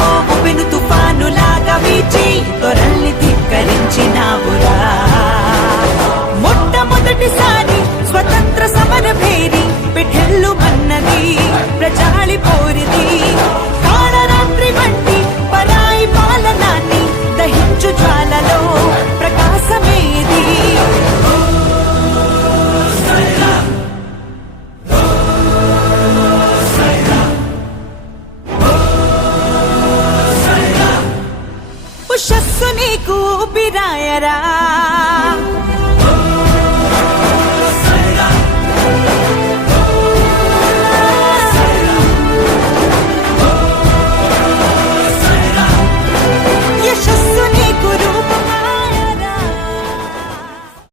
మోము పెను తుఫానులాగా వీచి తొరల్ని ధిక్కరించినావురా. మొట్టమొదటిసారి స్వతంత్ర సమర భేరి పిఠెల్లు మన్నది ప్రజాళి పోరిది. కాళరాత్రి వంటి పరాయి పాలనాన్ని దహించు జ్వాలలో ప్రకాశమేది. ఉషస్సు నీకు ఊపిరాయరా